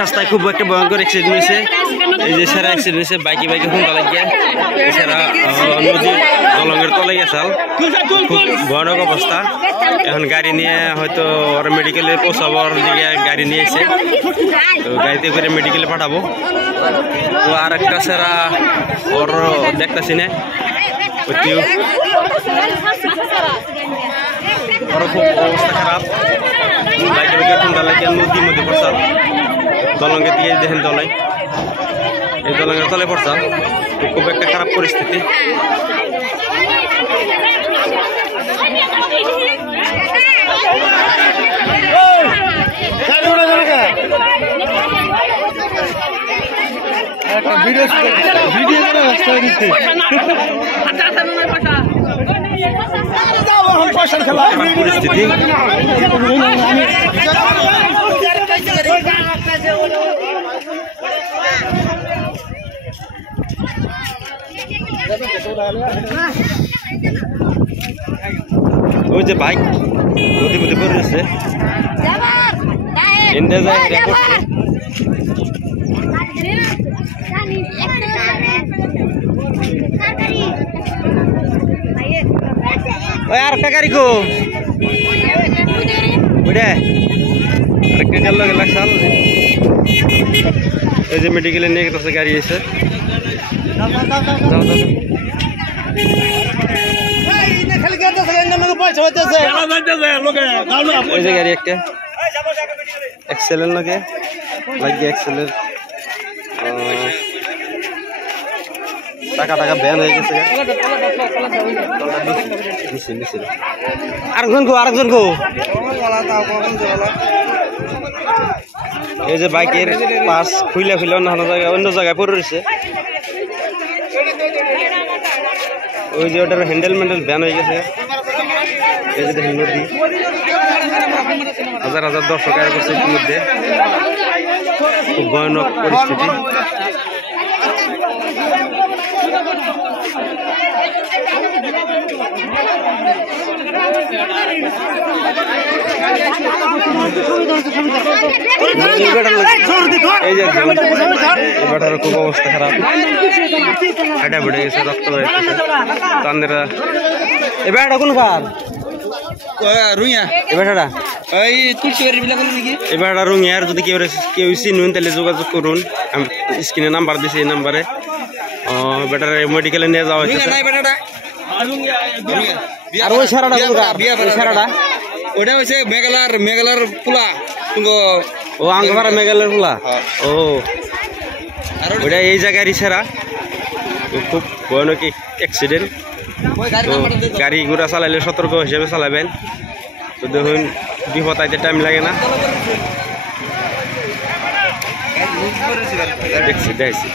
রাস্তায় খুব একটা ভয়ঙ্কর অ্যাক্সিডেন্ট হয়েছে। এই যে সারা অ্যাক্সিডেন্ট হয়েছে, বাইকে বাইকে ফোনটা লাগিয়ে এছাড়া নদীর দলঙ্গের তলে গেছে, খুব ভয়ানক অবস্থা। এখন গাড়ি নিয়ে হয়তো ওরা মেডিকেলে পৌঁছাবার দিকে গাড়ি নিয়ে এসে, তো গাড়িতে করে মেডিকেলে পাঠাবো। তো আর একটা সারা ওর দেখতেছি না, ওর খুব অবস্থা খারাপ। বাইকে বাইকে ফোনটা লাগিয়ে নদীর মধ্যে পড়ছে, দলঙ্গের দিকে দেখেন দলাই, এই দলঙ্গের তলে পড়ছে, খুব একটা খারাপ পরিস্থিতি। পরিস্থিতি ওই যে বাইক নদীর মধ্যে পড়ে গেছে, আর একটা গাড়ি কো আরেকটা গেল লাগছাল। এই যে মেডিকেলে নিয়ে গেছে গাড়ি এসে, ওই যে গাড়ি একটা এক্সেলের লাগে লাগিয়ে এক্সেলের টাকা টাকা ব্যান হয়ে গেছে। আরেকজন গো এই যে বাইকের পাশ খুইলে খুইলে অন্য জায়গায় পড়ে রয়েছে। ওই যে ওটার হ্যান্ডেল ম্যান্ডেল ব্যান হয়ে গেছে। এই যে দেখেন নদী, হাজার হাজার দর্শক আয় করছে ইতিমধ্যে, খুব ভয়ানক পরিস্থিতি। এই যে এবারটার খুব অবস্থা খারাপ, হাঁটা বেড়ে গেছে, রক্ত হয়ে গেছে। তান্দেরা এবারটা কোন কার এবারটা রুইয়া, যদি কেউ চিনুন তাহলে যোগাযোগ করুন, স্ক্রিনে নাম্বার দিছি, এই নাম্বারে বেটার মেডিকেলে নিয়ে যাওয়া হয়েছে। আর ওই সারাটা সারাটা ওটা হচ্ছে মেঘালার পোলা, ও আঙ্গভাড়া মেঘালয়ের পোলা। ও ওইটা এই জায়গার ইশারা, খুব ভয়ানক অ্যাক্সিডেন্ট। তো গাড়ি ঘোড়া চালাইলে সতর্ক হিসেবে চালাবেন। তো দেখুন বিপদ আইতে টাইম লাগে না। দেখছি